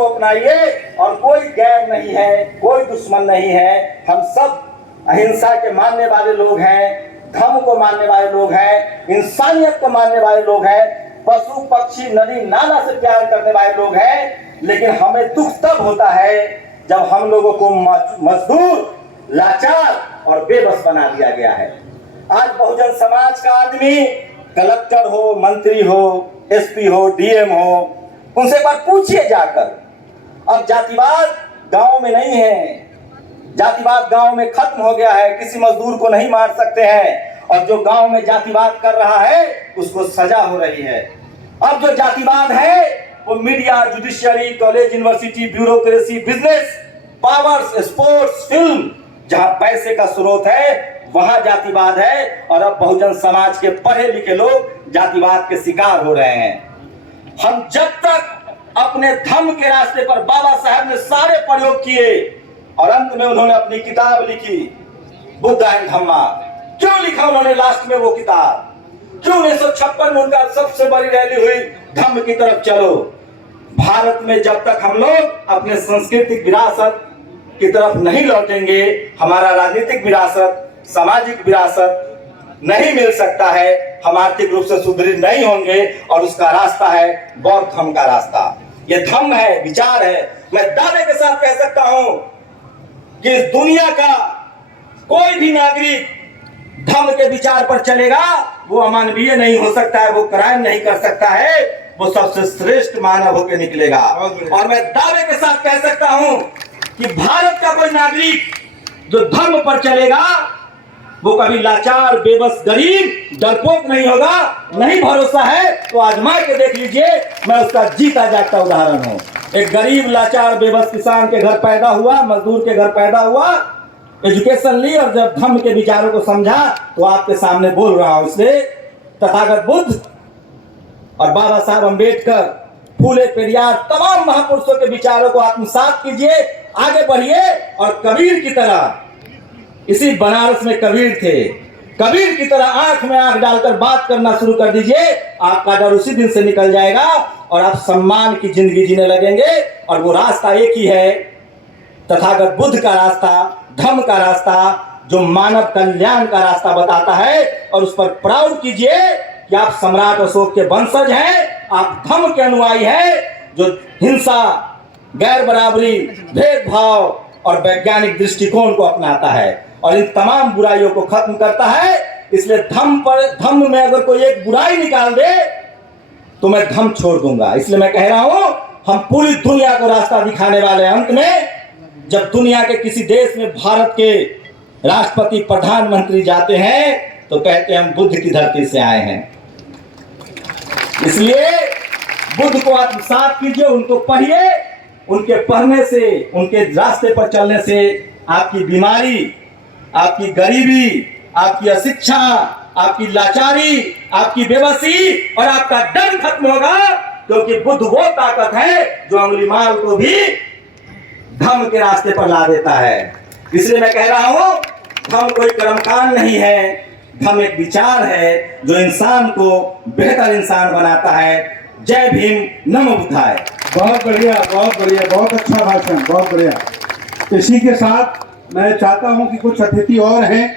को अपनाइए और कोई गैर नहीं है, कोई दुश्मन नहीं है। हम सब अहिंसा के मानने वाले लोग हैं, धर्म को मानने वाले लोग हैं, इंसानियत को मानने वाले लोग हैं, पशु पक्षी नदी नाला से प्यार करने वाले लोग हैं। लेकिन हमें दुख तब होता है जब हम लोगों को मजदूर, लाचार और बेबस बना दिया गया है। आज बहुजन समाज का आदमी कलेक्टर हो, मंत्री हो, एसपी हो, डीएम हो, उनसे एक बार पूछिए जाकर। अब जातिवाद गांव में नहीं है, जातिवाद गांव में खत्म हो गया है। किसी मजदूर को नहीं मार सकते हैं और जो गांव में जातिवाद कर रहा है उसको सजा हो रही है। अब जो जातिवाद है वो media, judiciary, college, university, bureaucracy, business, powers, sports, film, जहां पैसे का स्रोत है वहां जातिवाद है। और अब बहुजन समाज के पढ़े लिखे लोग जातिवाद के शिकार हो रहे हैं। हम जब तक अपने धर्म के रास्ते पर, बाबा साहब ने सारे प्रयोग किए और अंत में उन्होंने अपनी किताब लिखी बुद्ध एंड धम्मा। क्यों लिखा उन्होंने लास्ट में वो किताब? क्यों 1956 में उनका सबसे बड़ी रैली हुई, धम्म की तरफ चलो। भारत में जब तक हम लोग अपने सांस्कृतिक विरासत की तरफ नहीं लौटेंगे, हमारा राजनीतिक विरासत, सामाजिक विरासत नहीं मिल सकता है, हम आर्थिक रूप से सुदृढ़ नहीं होंगे। और उसका रास्ता है बौद्ध धर्म का रास्ता। ये धर्म है, विचार है। मैं दावे के साथ कह सकता हूं कि इस दुनिया का कोई भी नागरिक धर्म के विचार पर चलेगा वो अमानवीय नहीं हो सकता है, वो क्राइम नहीं कर सकता है, वो सबसे श्रेष्ठ मानव होकर निकलेगा। और मैं दावे के साथ कह सकता हूं कि भारत का कोई नागरिक जो धर्म पर चलेगा वो कभी लाचार, बेबस, गरीब, डरपोक नहीं होगा। नहीं भरोसा है तो आजमा के देख लीजिए, मैं उसका जीता जागता उदाहरण हूं। एक गरीब, लाचार, बेबस किसान के घर पैदा हुआ, मजदूर के घर पैदा हुआ, एजुकेशन ली और जब धर्म के विचारों को समझा तो आपके सामने बोल रहा हूं। इसलिए तथागत बुद्ध और बाबा साहब अम्बेडकर, फूले पेरियार, तमाम महापुरुषों के विचारों को आत्मसात कीजिए, आगे बढ़िए। और कबीर की तरह, इसी बनारस में कबीर थे, कबीर की तरह आंख में आंख डालकर बात करना शुरू कर दीजिए। आपका डर उसी दिन से निकल जाएगा और आप सम्मान की जिंदगी जीने लगेंगे। और वो रास्ता एक ही है, तथागत बुद्ध का रास्ता, धर्म का रास्ता, जो मानव कल्याण का रास्ता बताता है। और उस पर प्राउड कीजिए कि आप सम्राट अशोक के वंशज हैं, आप धर्म के अनुयायी हैं जो हिंसा, गैर बराबरी, भेदभाव और वैज्ञानिक दृष्टिकोण को अपनाता है और इन तमाम बुराइयों को खत्म करता है। इसलिए धर्म में अगर कोई एक बुराई निकाल दे तो मैं धर्म छोड़ दूंगा। इसलिए मैं कह रहा हूं, हम पूरी दुनिया को रास्ता दिखाने वाले। अंत में जब दुनिया के किसी देश में भारत के राष्ट्रपति, प्रधानमंत्री जाते हैं तो कहते हैं हम बुद्ध की धरती से आए हैं। इसलिए बुद्ध को आत्मसात कीजिए, उनको पढ़िए। उनके पढ़ने से, उनके रास्ते पर चलने से आपकी बीमारी, आपकी गरीबी, आपकी अशिक्षा, आपकी लाचारी, आपकी बेबसी और आपका डर खत्म होगा। क्योंकि बुद्ध वो ताकत है जो अंगुलीमाल को भी धर्म के रास्ते पर ला देता है। इसलिए मैं कह रहा हूं, धर्म कोई कर्मकांड नहीं है, धर्म एक विचार है जो इंसान को बेहतर इंसान बनाता है। जय भीम, नमो बुद्धाय। बहुत बढ़िया, बहुत बढ़िया, बहुत अच्छा भाषण, बहुत बढ़िया। इसी के साथ मैं चाहता हूं कि कुछ अतिथि और हैं